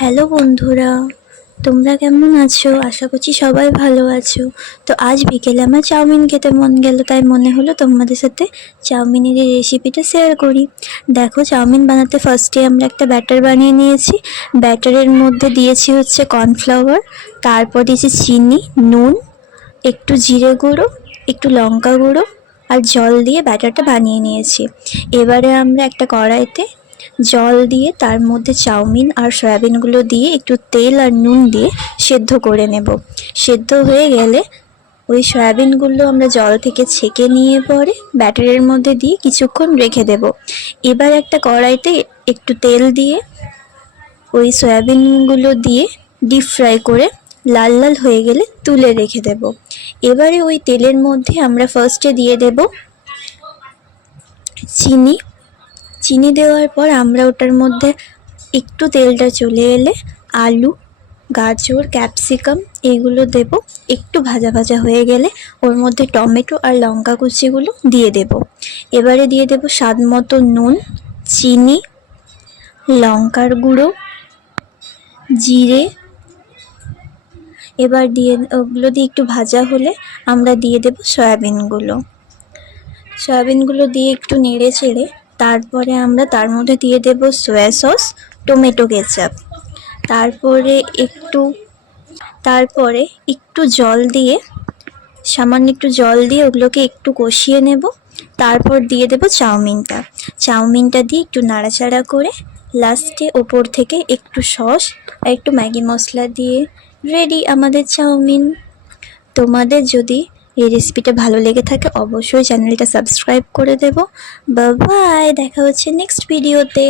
Hello বন্ধুরা, তোমরা কেমন আছো? আশা করছি সবাই ভালো আছো। তো আজ বিকেলে আমার চাউমিন খেতে মন গেল, তাই মনে হলো তোমাদের সাথে চাউমিনের এই রেসিপিটা শেয়ার করি। দেখো, চাউমিন বানাতে ফার্স্টে আমরা একটা ব্যাটার বানিয়ে নিয়েছি। ব্যাটারের মধ্যে দিয়েছি হচ্ছে কর্নফ্লাওয়ার, তারপর দিয়েছি চিনি, নুন, একটু জিরে গুঁড়ো, একটু লঙ্কা গুঁড়ো আর জল দিয়ে ব্যাটারটা বানিয়ে নিয়েছি। এবারে আমরা একটা কড়াইতে জল দিয়ে তার মধ্যে চাউমিন আর সয়াবিনগুলো দিয়ে একটু তেল আর নুন দিয়ে সেদ্ধ করে নেব। সেদ্ধ হয়ে গেলে ওই সয়াবিনগুলো আমরা জল থেকে ছেঁকে নিয়ে পরে ব্যাটারের মধ্যে দিয়ে কিছুক্ষণ রেখে দেব। এবার একটা কড়াইতে একটু তেল দিয়ে ওই সয়াবিনগুলো দিয়ে ডিপ ফ্রাই করে লাল লাল হয়ে গেলে তুলে রেখে দেব। এবারে ওই তেলের মধ্যে আমরা ফার্স্টে দিয়ে দেব চিনি। চিনি দেওয়ার পর আমরা ওটার মধ্যে একটু তেলটা চলে এলে আলু, গাজর, ক্যাপসিকাম এগুলো দেব। একটু ভাজা ভাজা হয়ে গেলে ওর মধ্যে টমেটো আর লঙ্কা কুচিগুলো দিয়ে দেব। এবারে দিয়ে দেব স্বাদ মতো নুন, চিনি, লঙ্কার গুঁড়ো, জিরে। এবার ওগুলো দিয়ে একটু ভাজা হলে আমরা দিয়ে দেব সয়াবিনগুলো দিয়ে একটু নেড়ে চেড়ে তারপরে আমরা তার মধ্যে দিয়ে দেব সয়া সস, টমেটো কেচাপ। তারপরে একটু জল দিয়ে, সামান্য একটু জল দিয়ে ওগুলোকে একটু কষিয়ে নেব। তারপর দিয়ে দেব চাউমিনটা দিয়ে একটু নাড়াচাড়া করে লাস্টে ওপর থেকে একটু সস আর একটু ম্যাগি মশলা দিয়ে রেডি আমাদের চাউমিন। তোমাদের যদি এই রেসিপিটা ভালো লেগে থাকে অবশ্যই চ্যানেলটা সাবস্ক্রাইব করে দেবো। বাই বাই, দেখা হচ্ছে নেক্সট ভিডিওতে।